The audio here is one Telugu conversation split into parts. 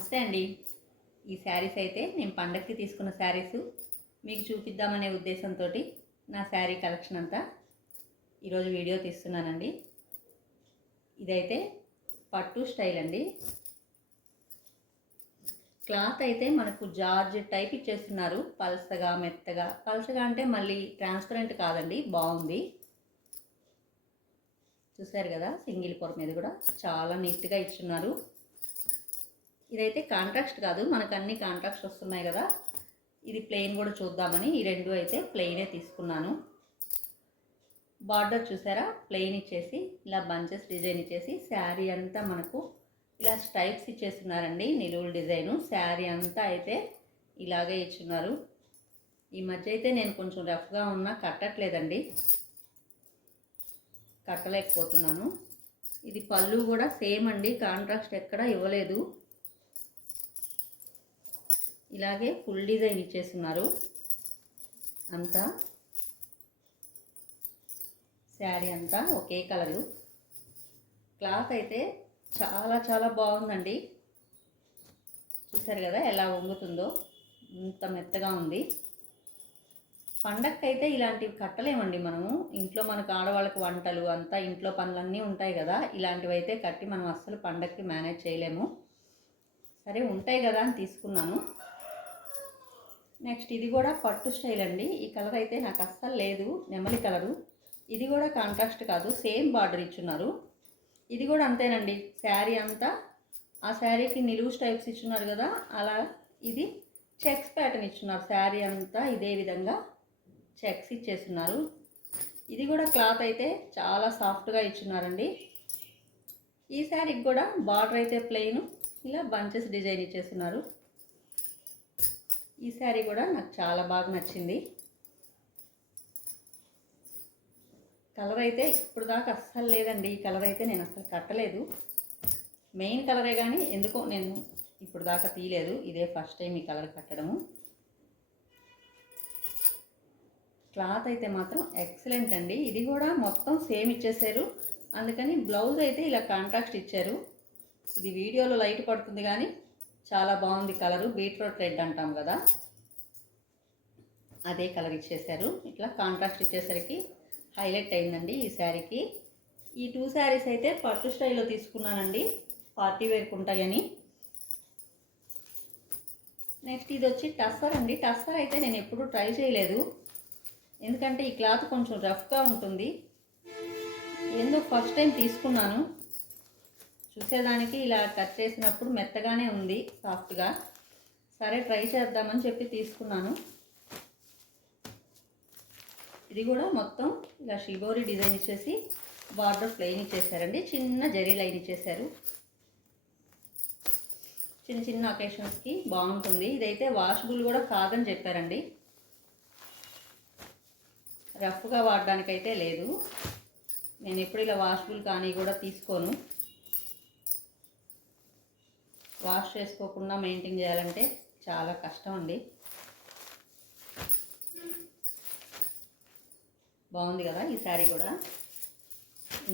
నమస్తే అండి. ఈ శారీస్ అయితే నేను పండగకి తీసుకున్న శారీస్. మీకు చూపిద్దామనే ఉద్దేశంతో నా శారీ కలెక్షన్ అంతా ఈరోజు వీడియో తీస్తున్నానండి. ఇదైతే పట్టు స్టైల్ అండి. క్లాత్ అయితే మనకు జార్జ్ టైప్ ఇచ్చేస్తున్నారు. పల్సగా మెత్తగా. పలసగా అంటే మళ్ళీ ట్రాన్స్పరెంట్ కాదండి బాగుంది. చూసారు కదా సింగిల్ పొర మీద కూడా చాలా నీట్గా ఇచ్చున్నారు. ఇదైతే కాంట్రాక్ట్ కాదు మనకు అన్ని కాంట్రాక్ట్స్ వస్తున్నాయి కదా. ఇది ప్లెయిన్ కూడా చూద్దామని ఈ రెండు అయితే ప్లెయినే తీసుకున్నాను. బార్డర్ చూసారా? ప్లెయిన్ ఇచ్చేసి ఇలా బంచెస్ డిజైన్ ఇచ్చేసి శారీ అంతా మనకు ఇలా స్టైప్స్ ఇచ్చేస్తున్నారండి నిలువుల డిజైను శారీ అంతా అయితే ఇలాగే ఇచ్చున్నారు. ఈ మధ్య అయితే నేను కొంచెం రఫ్గా ఉన్నా కట్టట్లేదండి. కట్టలేకపోతున్నాను. ఇది పళ్ళు కూడా సేమ్ అండి కాంట్రాక్ట్ ఎక్కడ ఇవ్వలేదు. ఇలాగే ఫుల్ డిజైన్ ఇచ్చేస్తున్నారు. అంతా శారీ అంతా ఒకే కలరు. క్లాత్ అయితే చాలా చాలా బాగుందండి. చూసారు కదా ఎలా వంగుతుందో? ఇంత మెత్తగా ఉంది. పండక్కైతే ఇలాంటివి కట్టలేమండి మనము. ఇంట్లో మనకు ఆడవాళ్ళకి వంటలు అంతా ఇంట్లో పనులన్నీ ఉంటాయి కదా. ఇలాంటివి అయితే కట్టి మనం అస్సలు పండక్కి మేనేజ్ చేయలేము. సరే ఉంటాయి కదా అని తీసుకున్నాను. నెక్స్ట్ ఇది కూడా పట్టు స్టైల్ అండి. ఈ కలర్ అయితే నాకు అస్సలు లేదు. నెమలి కలరు. ఇది కూడా కాంట్రాస్ట్ కాదు. సేమ్ బార్డర్ ఇచ్చున్నారు. ఇది కూడా అంతేనండి. శారీ అంతా ఆ శారీకి నిలువు స్టైప్స్ ఇచ్చున్నారు కదా అలా ఇది చెక్స్ ప్యాటర్న్ ఇచ్చున్నారు. శారీ అంతా ఇదే విధంగా చెక్స్ ఇచ్చేస్తున్నారు. ఇది కూడా క్లాత్ అయితే చాలా సాఫ్ట్గా ఇచ్చున్నారండి. ఈ శారీకి కూడా బార్డర్ అయితే ప్లెయిన్. ఇలా బంచెస్ డిజైన్ ఇచ్చేస్తున్నారు. ఈ శారీ కూడా నాకు చాలా బాగా నచ్చింది. కలర్ అయితే ఇప్పుడు దాకా అస్సలు లేదండి. ఈ కలర్ అయితే నేను అస్సలు కట్టలేదు. మెయిన్ కలరే కానీ ఎందుకో నేను ఇప్పుడు దాకా తీయలేదు. ఇదే ఫస్ట్ టైం ఈ కలర్ కట్టడము. క్లాత్ అయితే మాత్రం ఎక్సలెంట్ అండి. ఇది కూడా మొత్తం సేమ్ ఇచ్చేసారు. అందుకని బ్లౌజ్ అయితే ఇలా కాంట్రాక్ట్ ఇచ్చారు. ఇది వీడియోలో లైట్ పడుతుంది కానీ చాలా బాగుంది కలరు. బీట్రూట్ రెడ్ అంటాం కదా. అదే కలర్ ఇచ్చేసారు ఇట్లా కాంట్రాస్ట్ ఇచ్చేసరికి హైలైట్ అయిందండి ఈ శారీకి. ఈ టూ శారీస్ అయితే పట్టు స్టైల్లో తీసుకున్నానండి. పార్టీ వేర్కి ఉంటాయని నెక్స్ట్ ఇది వచ్చి టస్సర్ అండి. టస్సర్ అయితే నేను ఎప్పుడూ ట్రై చేయలేదు. ఎందుకంటే ఈ క్లాత్ కొంచెం రఫ్గా ఉంటుంది. ఎందుకు ఫస్ట్ టైం తీసుకున్నాను. చూసేదానికి ఇలా కట్ చేసినప్పుడు మెత్తగానే ఉంది సాఫ్ట్గా. సరే ట్రై చేద్దామని చెప్పి తీసుకున్నాను. ఇది కూడా మొత్తం ఇలా షిబోరి డిజైన్ ఇచ్చేసి బార్డర్ ప్లెయిన్ ఇచ్చేసారండి. చిన్న జరీ లైన్ ఇచ్చేసారు. చిన్న చిన్న ఒకేషన్స్కి బాగుంటుంది. ఇదైతే వాషబుల్ కూడా కాదని చెప్పారండి. రఫ్గా వాడడానికైతే లేదు. నేను ఎప్పుడు ఇలా వాషబుల్ కానీ కూడా తీసుకోను. వాష్ చేసుకోకుండా మెయింటైన్ చేయాలంటే చాలా కష్టం అండి. బాగుంది కదా ఈ శారీ కూడా?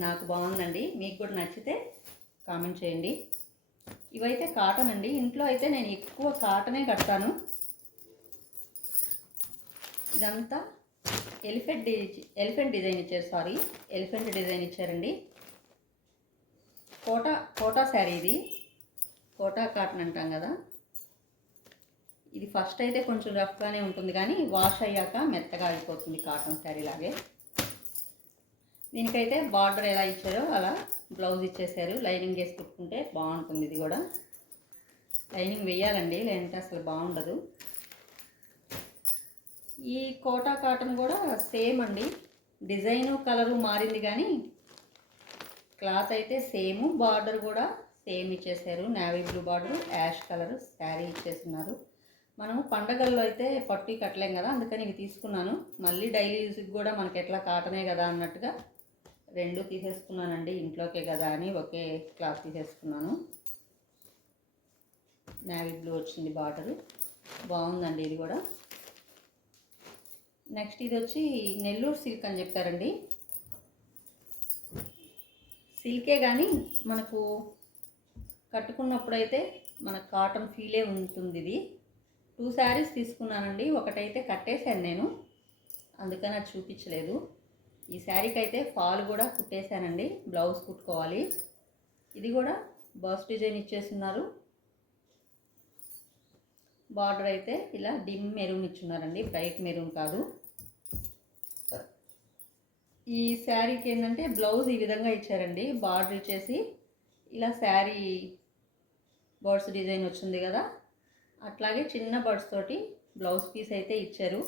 నాకు బాగుందండి. మీకు కూడా నచ్చితే కామెంట్ చేయండి. ఇవైతే కాటన్ అండి. ఇంట్లో అయితే నేను ఎక్కువ కాటనే కడతాను. ఇదంతా ఎలిఫెంట్ డి ఎలిఫెంట్ డిజైన్ ఇచ్చారు సారీ. ఎలిఫెంట్ డిజైన్ ఇచ్చారండి. కోటా కోటా శారీ ఇది. కోటా కాటన్ అంటాం కదా. ఇది ఫస్ట్ అయితే కొంచెం రఫ్గానే ఉంటుంది కానీ వాష్ అయ్యాక మెత్తగా అయిపోతుంది కాటన్ శారీ లాగే. దీనికైతే బార్డర్ ఎలా ఇచ్చారో అలా బ్లౌజ్ ఇచ్చేసారు. లైనింగ్ వేసి కుట్టుకుంటే బాగుంటుంది ఇది కూడా. లైనింగ్ వేయాలండి లేదంటే అసలు బాగుండదు. ఈ కోటా కాటన్ కూడా సేమ్ అండి. డిజైను కలరు మారింది కానీ క్లాత్ అయితే సేమ్ బార్డర్ కూడా సేమ్ ఇచ్చేసారు. Navy blue border ash colour sari ఇచ్చేస్తున్నారు. మనము పండగల్లో అయితే పట్టి కట్టలేం కదా అందుకని ఇవి తీసుకున్నాను. మళ్ళీ డైలీ యూస్కి కూడా మనకి ఎట్లా కాటనే కదా అన్నట్టుగా రెండు తీసేసుకున్నానండి. ఇంట్లోకే కదా అని ఒకే క్లాత్ తీసేసుకున్నాను. నావీ బ్లూ వచ్చింది బార్డరు బాగుందండి ఇది కూడా. నెక్స్ట్ ఇది వచ్చి నెల్లూరు సిల్క్ అని చెప్పారండి. సిల్కే కానీ మనకు కట్టుకున్నప్పుడైతే మన కాటన్ ఫీలే ఉంటుంది ఇది టూ శారీస్ తీసుకున్నానండి. ఒకటైతే కట్టేశాను నేను. అందుకని అది చూపించలేదు. ఈ శారీకి అయితే ఫాల్ కూడా కుట్టేశానండి. బ్లౌజ్ కుట్టుకోవాలి. ఇది కూడా బస్ డిజైన్ ఇచ్చేస్తున్నారు. బార్డర్ అయితే ఇలా డిమ్ మెరూన్ ఇచ్చున్నారండి. బ్రైట్ మెరూన్ కాదు. ఈ శారీకి ఏంటంటే బ్లౌజ్ ఈ విధంగా ఇచ్చారండి. బార్డర్ ఇచ్చేసి ఇలా శారీ బర్డ్స్ డిజైన్ వచ్చింది కదా అట్లాగే చిన్న బర్డ్స్ తోటి బ్లౌజ్ పీస్ అయితే ఇచ్చారు.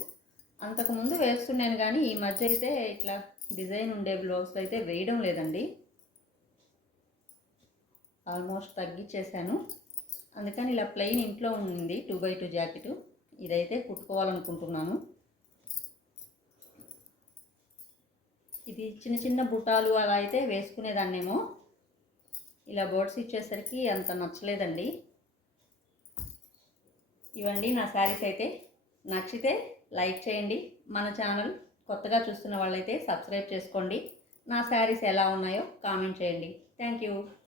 అంతకుముందు వేస్తున్నాను కానీ ఈ మధ్య అయితే ఇట్లా డిజైన్ ఉండే బ్లౌజ్ అయితే వేయడం లేదండి. ఆల్మోస్ట్ తగ్గించేశాను అందుకని ఇలా ప్లెయిన్ ఇంట్లో ఉంది టూ బై టూ జాకెట్. ఇదైతే కుట్టుకోవాలనుకుంటున్నాను. ఇది చిన్న చిన్న బుటాలు అలా అయితే వేసుకునేదాన్నేమో. ఇలా బోర్డ్స్ ఇచ్చేసరికి అంత నచ్చలేదండి. ఇవండి నా శారీస్ అయితే నచ్చితే లైక్ చేయండి. మన ఛానల్ కొత్తగా చూస్తున్న వాళ్ళైతే సబ్స్క్రైబ్ చేసుకోండి. నా శారీస్ ఎలా ఉన్నాయో కామెంట్ చేయండి. Thank you.